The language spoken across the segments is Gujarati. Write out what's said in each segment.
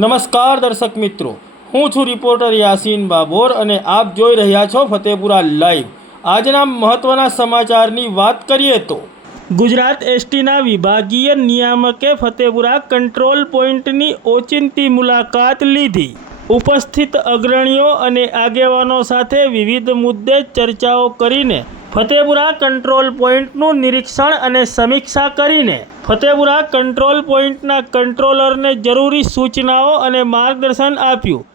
નમસ્કાર દર્શક મિત્રો, હું છું રિપોર્ટર યાસીન બાબોર અને આપ જોઈ રહ્યા છો ફતેપુરા લાઈવ। આજના મહત્વના સમાચારની વાત કરીએ તો ગુજરાત એસટીના વિભાગીય નિયામકે ફતેપુરા કંટ્રોલ પોઈન્ટની ઓચિંતી મુલાકાત લીધી। ઉપસ્થિત અગ્રણીઓ અને આગેવાનો સાથે વિવિધ મુદ્દે ચર્ચાઓ કરીને ફતેપુરા કંટ્રોલ પોઈન્ટનું નિરીક્ષણ અને સમીક્ષા કરીને ફતેપુરા કંટ્રોલ પોઈન્ટના કંટ્રોલરને જરૂરી સૂચનાઓ અને માર્ગદર્શન આપ્યું।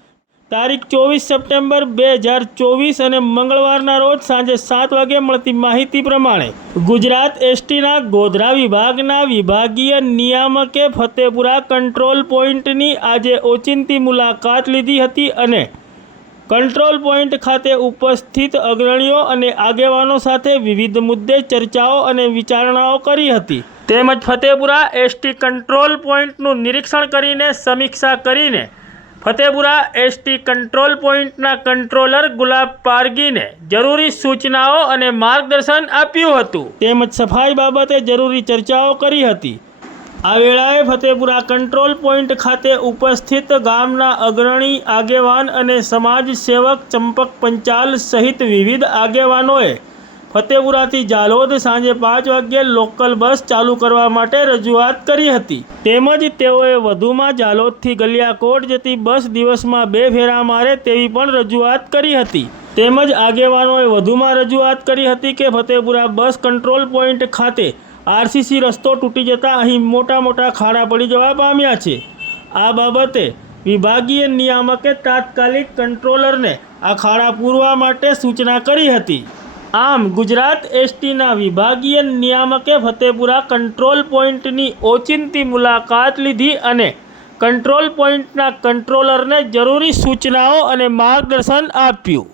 તારીખ 24 સપ્ટેમ્બર 2024 અને મંગળવારના રોજ સાંજે 7 વાગે મળતી માહિતી પ્રમાણે ગુજરાત એસટીના ગોધરા વિભાગના વિભાગીય નિયામકે ફતેપુરા કંટ્રોલ પોઈન્ટની આજે ઓચિંતી મુલાકાત લીધી હતી અને કંટ્રોલ પોઈન્ટ ખાતે ઉપસ્થિત અગ્રણીઓ અને આગેવાનો સાથે વિવિધ મુદ્દે ચર્ચાઓ અને વિચારણાઓ કરી હતી। તેમજ ફતેપુરા એસટી કંટ્રોલ પોઈન્ટનું નિરીક્ષણ કરીને સમીક્ષા કરીને ફતેપુરા એસટી કંટ્રોલ પોઈન્ટના કંટ્રોલર ગુલાબ પારગીને જરૂરી સૂચનાઓ અને માર્ગદર્શન આપ્યું હતું। તેમજ સફાઈ બાબતે જરૂરી ચર્ચાઓ કરી હતી। આ વેળાએ ફતેપુરા કંટ્રોલ પોઈન્ટ ખાતે ઉપસ્થિત ગામના અગ્રણી આગેવાન અને સમાજ સેવક ચંપક પંચાલ સહિત વિવિધ આગેવાનોએ ફતેપુરાથી જાલોદ સાંજે 5 વાગ્યે લોકલ બસ ચાલુ કરવા માટે રજૂઆત કરી હતી। તેમજ તેઓએ વધુમાં જાલોદથી ગલિયાકોટ જતી બસ દિવસમાં 2 ફેરા મારે તેવી પણ રજૂઆત કરી હતી। તેમજ આગેવાનોએ વધુમાં રજૂઆત કરી હતી કે ફતેપુરા બસ કંટ્રોલ પોઈન્ટ ખાતે આરસીસી રસ્તો તૂટી જતા અહીં મોટા ખાડા પડી જવા પામ્યા છે। આ બાબતે વિભાગીય નિયામકે તાત્કાલિક કંટ્રોલરને આ ખાડા પૂરવા માટે સૂચના કરી હતી। આમ ગુજરાત એસટીના વિભાગીય નિયામકે ફતેપુરા કંટ્રોલ પોઈન્ટની ઓચિંતી મુલાકાત લીધી અને કંટ્રોલ પોઈન્ટના કંટ્રોલરને જરૂરી સૂચનાઓ અને માર્ગદર્શન આપ્યું।